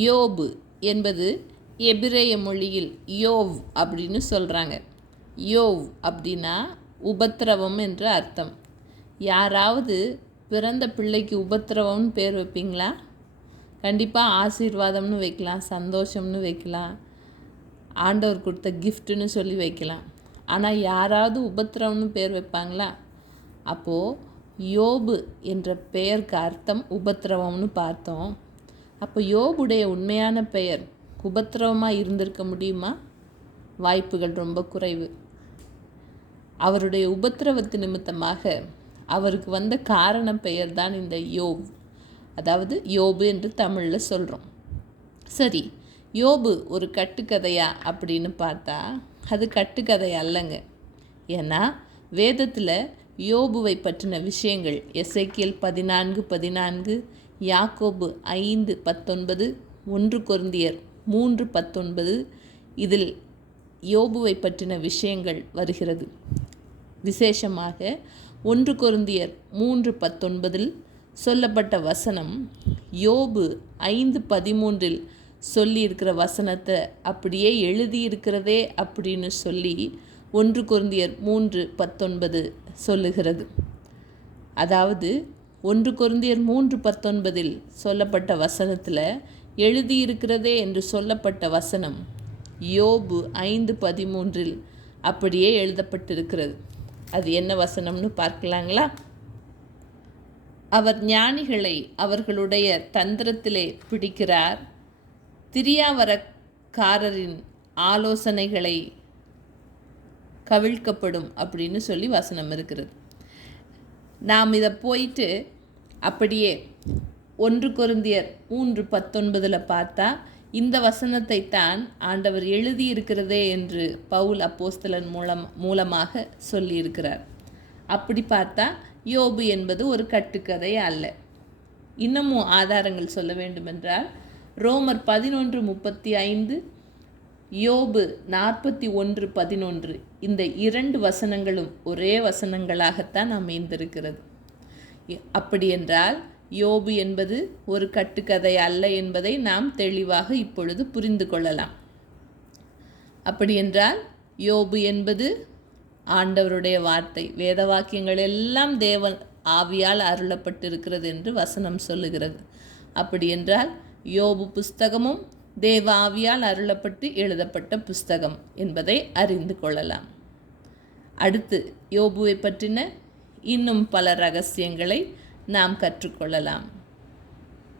யோபு என்பது எபிரேய மொழியில் யோவ் அப்படின்னு சொல்கிறாங்க. யோவ் அப்படின்னா உபத்திரவம் என்று அர்த்தம். யாராவது பிறந்த பிள்ளைக்கு உபத்திரவம்னு பேர் வைப்பீங்களா? கண்டிப்பாக ஆசீர்வாதம்னு வைக்கலாம், சந்தோஷம்னு வைக்கலாம், ஆண்டவர் கொடுத்த கிஃப்ட்டுன்னு சொல்லி வைக்கலாம். ஆனால் யாராவது உபத்திரவம்னு பேர் வைப்பாங்களா? அப்போது யோபு என்ற பெயருக்கு அர்த்தம் உபத்திரவம்னு பார்த்தோம். அப்போ யோபுடைய உண்மையான பெயர் உபத்திரவமாக இருந்திருக்க முடியுமா? வாய்ப்புகள் ரொம்ப குறைவு. அவருடைய உபத்திரவத்து நிமித்தமாக அவருக்கு வந்த காரண பெயர் தான் இந்த யோப், அதாவது யோபு என்று தமிழில் சொல்கிறோம். சரி, யோபு ஒரு கட்டுக்கதையா அப்படின்னு பார்த்தா அது கட்டுக்கதை அல்லங்க. ஏன்னா வேதத்தில் யோபுவை பற்றின விஷயங்கள் எசேக்கியேல் 14:14, யாக்கோபு 5:19, 1 கொரிந்தியர் 3:19 இதில் யோபுவை பற்றின விஷயங்கள் வருகிறது. விசேஷமாக 1 கொரிந்தியர் 3:19 சொல்லப்பட்ட வசனம் யோபு 5:13 சொல்லியிருக்கிற வசனத்தை அப்படியே எழுதியிருக்கிறதே அப்படின்னு சொல்லி 1 கொரிந்தியர் 3:19 சொல்லுகிறது. அதாவது 1 கொரிந்தியர் 3:19 சொல்லப்பட்ட வசனத்தில் எழுதியிருக்கிறதே என்று சொல்லப்பட்ட வசனம் யோபு 5:13 அப்படியே எழுதப்பட்டிருக்கிறது. அது என்ன வசனம்னு பார்க்கலாங்களா? அவர் ஞானிகளை அவர்களுடைய தந்திரத்திலே பிடிக்கிறார், திரியாவரக்காரரின் ஆலோசனைகளை கவிழ்க்கப்படும் அப்படின்னு சொல்லி வசனம் இருக்கிறது. நாம் இதை போயிட்டு அப்படியே 1 கொரிந்தியர் 3:19 பார்த்தா இந்த வசனத்தை தான் ஆண்டவர் எழுதியிருக்கிறதே என்று பவுல் அப்போஸ்தலன் மூலமாக சொல்லியிருக்கிறார். அப்படி பார்த்தா யோபு என்பது ஒரு கட்டுக்கதை அல்ல. இன்னமும் ஆதாரங்கள் சொல்ல வேண்டுமென்றால் ரோமர் 11:35, யோபு 41:11 இந்த 2 வசனங்களும் ஒரே வசனங்களாகத்தான் அமைந்திருக்கிறது. அப்படி என்றால் யோபு என்பது ஒரு கட்டுக்கதை அல்ல என்பதை நாம் தெளிவாக இப்பொழுது புரிந்து கொள்ளலாம். அப்படி என்றால் யோபு என்பது ஆண்டவருடைய வார்த்தை, வேத வாக்கியங்கள் எல்லாம் தேவன் ஆவியால் அருளப்பட்டிருக்கிறது என்று வசனம் சொல்லுகிறது. அப்படி என்றால் யோபு புஸ்தகமும் தேவ ஆவியால் அருளப்பட்டு எழுதப்பட்ட புஸ்தகம் என்பதை அறிந்து கொள்ளலாம். அடுத்து யோபுவை பற்றின இன்னும் பல ரகசியங்களை நாம் கற்றுக்கொள்ளலாம்.